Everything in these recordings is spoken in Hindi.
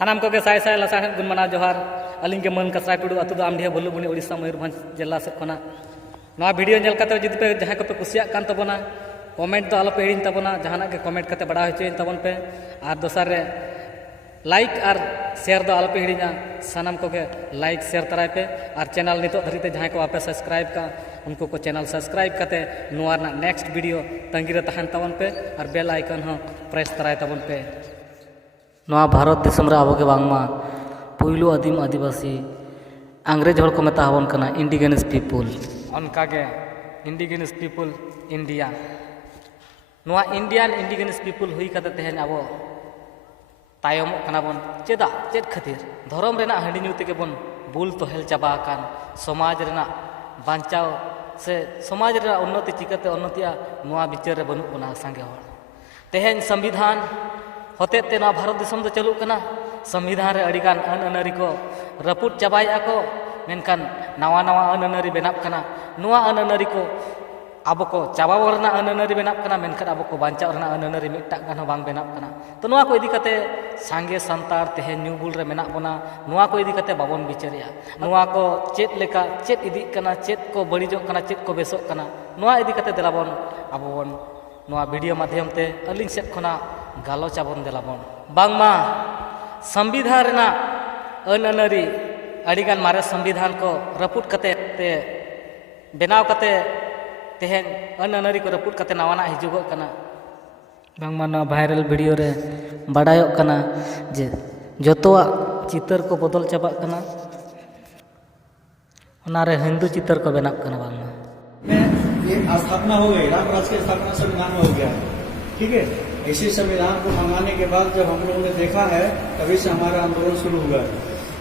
सानाम को साय साय लासाड़ गुण मना जोहार अलिंग के मन कसरा टुडू अतु दो आमडिया भलुबुनी ओडिशा मयूरभंज जिला से खना नवा वीडियो नेल कते जुदी पे जहां को पे कुसिया कान तबना कमेंट तो आलो पे हिड़िन तबना जहाना के कमेंट कते बड़ा होचेन तबन पे और दोसर रे लाइक और शेयर दो आलो पे हिड़िना सानाम को के लाइक शेयर तराय पे और चैनल नितो धरीते जहां को आपे सब्सक्राइब का उनको को चैनल सब्सक्राइब कते नोआ ना नेक्स्ट वीडियो तंगी रे तहन तबन पे और बेल आइकन हो प्रेस तराय तबन पे नोआ भारत दिसम रे आबो के बांगमा पुइलु आदिम आदिवासी अंग्रेज हड़ को मेता हवन कना इंडिजिनस पीपल उनका के इंडिजिनस पीपल इंडिया नोआ इंडियन इंडिजिनस पीपल हुई कते तेहन आबो तायम कना बन चेदा चेद खातिर धर्म रेना हंडी न्यू तेगे बन बुल तो हेल चाबा कान समाज रेना बांचाव से समाज रेना उन्नति चिकते उन्नतिया नोआ विचार रे बनु बना संगे हड़ तेहन संविधान होते ते नोआ भारत दिसम दो चलू कना संविधान रे अड़ीगान अनअनरी को रपुट चाबाया को मेनकान नवा नवा अनअनरी बेनाब कना नोआ अनअनरी को अब को चाबाव रना अनअनरी बेनाब कना मेनकान अब को बांचाव रना अनअनरी मिटा गान हो बांग बेनाब कना तो नोआ को इदी कते सांगे संतार तेहे न्यूबुल रे मेना बना नोआ को इदी कते बाबन बिचारिया नोआ को चेत लेका चेत इदी कना चेत को बड़ीजो कना चेत को बेसो कना नोआ इदी कते देलाबन अबोन नोआ वीडियो माध्यम ते अलिंग सेट खना गालोचाबन देलाबन बांगमा संविधान रेना अनअनरी अड़ीगान मारे संविधान को रपुट कते ते बेनाव कते तेहन अनअनरी को रपुट कते नवाना हिजुगो कना बांगमा ना वायरल वीडियो रे बड़ायो कना जे जतोआ चितर को बदल चाबा कना ओना रे हिंदू चितर को बेनाव कना बांगमा ये स्थापना हो गई, राम राज्य की स्थापना संविधान में हो गया, ठीक है। इसी संविधान को मंगाने के बाद जब हम लोगों ने देखा है तभी से हमारा आंदोलन शुरू हुआ है।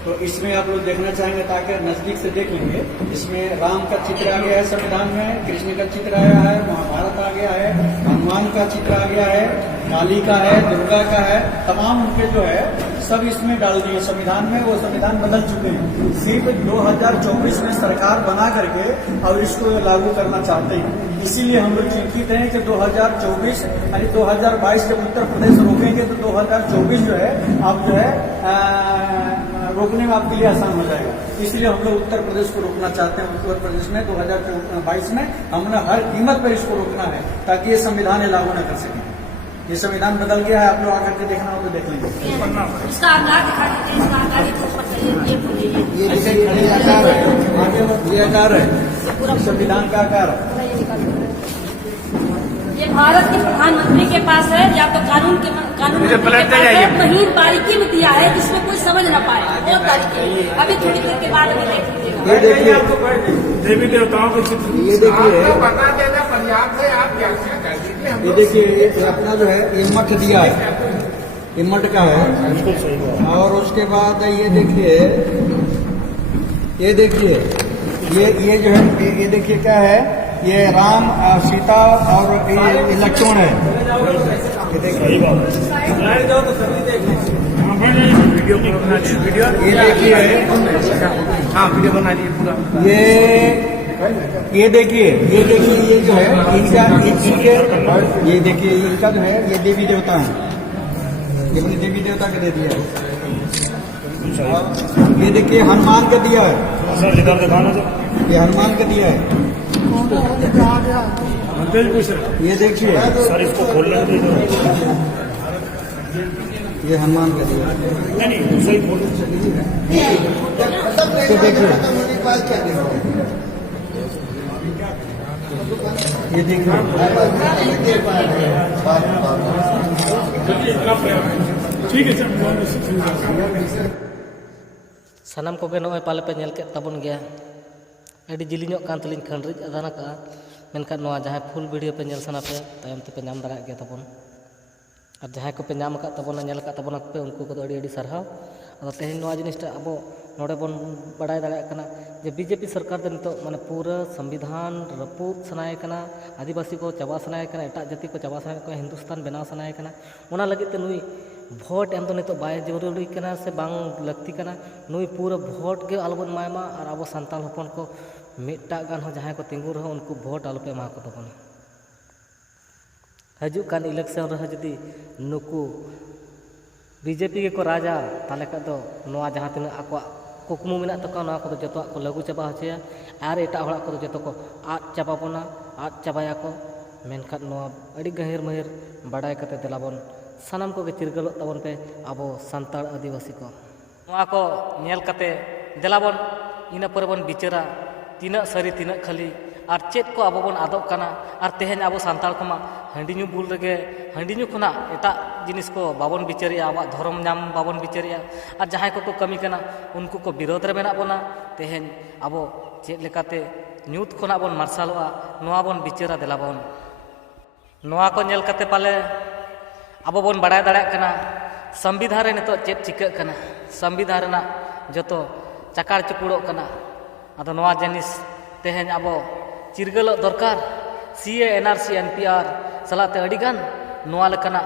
तो इसमें आप लोग देखना चाहेंगे ताकि नजदीक से देख लेंगे। इसमें राम का चित्र आ गया है संविधान में, कृष्ण का चित्र आया है, महाभारत आ गया है, हनुमान का चित्र आ गया है, काली का है, दुर्गा का है, तमाम उनके जो है सब इसमें डाल दिए संविधान में। वो संविधान बदल चुके हैं, सिर्फ 2024 में सरकार बना करके और इसको लागू करना चाहते हैं। इसीलिए हम लोग चिंतित हैं कि 2024 यानी 2022 जब उत्तर प्रदेश रोकेंगे तो 2024 जो है अब जो है रोकने में आपके लिए आसान हो जाएगा। इसलिए हम लोग उत्तर प्रदेश को रोकना चाहते हैं। उत्तर प्रदेश में 2022 में हमने हर कीमत पर इसको रोकना है ताकि ये संविधान लागू न कर सके। ये संविधान बदल गया है, आप लोग आकर के देखना हो तो देख लेंगे। इसका आकार दिखा दीजिए, इसका आकार ये आकार है, संविधान का आकार है। ये भारत के प्रधानमंत्री के पास है या तो कानून के महीन बारीकी में दिया है जिसमें कोई समझ न पाए। बहुत बारीकी अभी थोड़ी देर के बाद अभी देख लीजिएगा। ये देखिए देवी देवताओं के चित्र, ये देखिए, बता देना पर्याप्त है। आप क्या कर दीजिए। ये देखिए अपना जो है ये मठ दिया है, ये मठ का है। और उसके बाद ये देखिए ये जो है ये देखिए क्या है, ये राम सीता और ये लक्ष्मण है। ये देखिए ये देखिए, हाँ वीडियो बना लीजिए पूरा। ये देखिए ये जो है इनका ये देखिए इनका जो है ये देवी देवता है, ये अपने देवी देवता के दे दिया है। ये देखिए हनुमान का दिया है, ये हनुमान का दिया है। ये देखिए सर इसको खोलने ये हनुमान का दिया है। सही खोल। तो देखिए ये देखिए ठीक है सर। सानाम को गे नोय पाले पे नेल के तबन गया अड़ी जिलिño कान तलिन खंडरिज अदाना का मेनखान नोआ जहां फुल वीडियो पे नेल सना पे तायम ते पे नाम दरा गया तबन और जहां को पे नाम का तबन नेल का तबन पे उनको को अड़ी अड़ी सरहाव। और तेहन नोआ जिनिसटा अब नोडे बन बड़ाय दाड़ा कना जे बीजेपी सरकार दे नितो माने पूरा संविधान रपूद सनाय कना, आदिवासी को चाबा सनाय कना, एटा जाति को चाबा सनाय कना, हिंदुस्तान बनाव सनाय कना। ओना लगित ते नुई भोट एम तो नितो बाय जरूरी कना से बांग लगती कना। नुई पूरा भोट के आलबन मायमा और अब सानताल हपन को मिट्टा गान हो जहां को तिंगु रहो उनको भोट आलोपे मा को तबन हजू कान इलेक्शन रहा जदि नुकु बीजेपी के को राजा ताले का दो नोआ जहाँ तीन आको कुकमु मेना तको नोआ को जतो को लागू चाबा होचेया आर एटा हड़ा को जतो को आद चाबा बोना आद चाबाया को मेनखान नोआ अड़ी गहिर महिर बड़ाई कते देलाबन सानाम को के चिरगलो तबन पे अब सान्ताड़ आदिवासी को नोआ को नेल कते देलाबन इना पर बन बिचारा तीना सारी तीना खाली और चेत को अब बन आदोग कना और तेहन अब सान्ताड़ को मा हंडिन्यू बुल रगे हंडिन्यू खुना एटा जिनिस को बाबन बिचारिया अब धर्म नाम बाबन बिचारिया और जहाँ को कमी कना उनको को विरोध रे मेना बना तेहन अब चेत लेकाते न्यूत खुना बन मार्शालोआ नोआ बन बिचारा देलाबन नोआ को नेल कते पाले अब बन बड़ाय दाड़ा कना संविधान रे नितो चेत चिका कना संविधान रेना जतो चकार चुकुड़ो कना अदो नोआ जिनिस तेहन अब चिरगलो दरकार सीए एनआरसी एनपीआर सलाते अड़ीगान नोआ लेकाना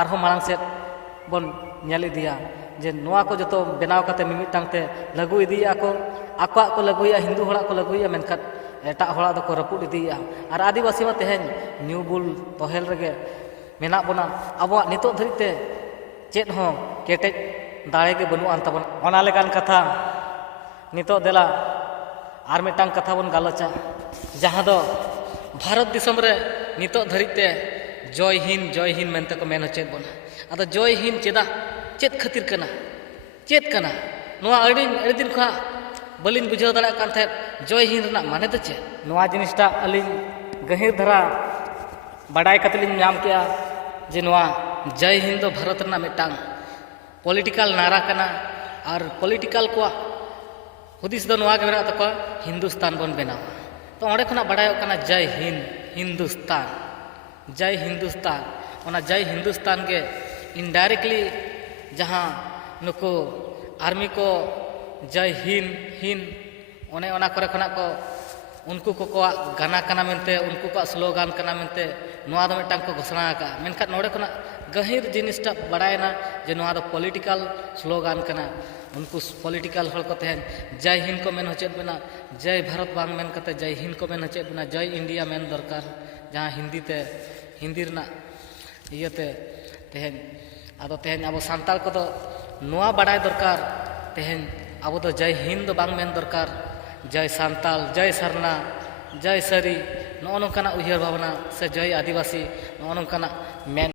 आरहो मांग सेट बन नेल इदिया जे नोआ को जतो बेनाव कते मिमिटांग ते लागू इदिया को आकवा को लागूया हिंदू हड़ा को लागूया मेनखान एटा हड़ा दो को रपुड इदिया और आदिवासी मा तेहन न्यू बुल तोहेल रगे मेना बना अब नितो धरिते चेत हो केटेज दाड़े के बनु आन तबन ओना लेकान कथा नितो देला आर मिटांग कथा बन गालोचा जहाँ दो भारत दिसम रे नितो धरिते जय हिंद मेनते को मेन चेत बना अद जय हिंद चेदा चेत खातिर कना चेत कना नोआ अड़ी दिन खा बलिन बुझाव दाड़ा कान थे जय हिंद रना माने तो चेत नोआ जिनिसटा अलिन गहिर धरा बड़ाई कतलिन नाम किया जे नोआ जय हिंद दो भारत रना मिटांग पॉलिटिकल नारा कना और पॉलिटिकल को हुदिस दो नोआ के मेरा तको हिंदुस्तान बन बनावा तो ओंडे खना बड़ाय कना जय हिंद हिंदुस्तान जय हिंदुस्तान ओना जय हिंदुस्तान के इनडायरेक्टली जहाँ नुको आर्मी को जय हिंद ओने ओना करे खना को उनको को गाना कना मेनते उनको को स्लोगान कना मेनते नोआ दो मिटांग को घोषणा का मेनखान नोडे खना गहिर जिनिसटा बड़ायना जे नोआ दो पॉलिटिकल स्लोगान कना उनको पॉलिटिकल हल को तेहन जय हिंद को मेन होचेत बना जय भारत बांग मेन कते जय हिंद को मेन होचेत बना जय इंडिया मेन दरकार जहाँ हिंदी रना इयते तेहन आदो तेहन अब सान्ताल को नोआ बड़ाय दरकार तेहन अब तो जय हिंद बांग मेन दरकार जय सान्ताल जय सरना जय सरी नो नोकाना उयहर भावना से जय आदिवासी नो नोकाना मेन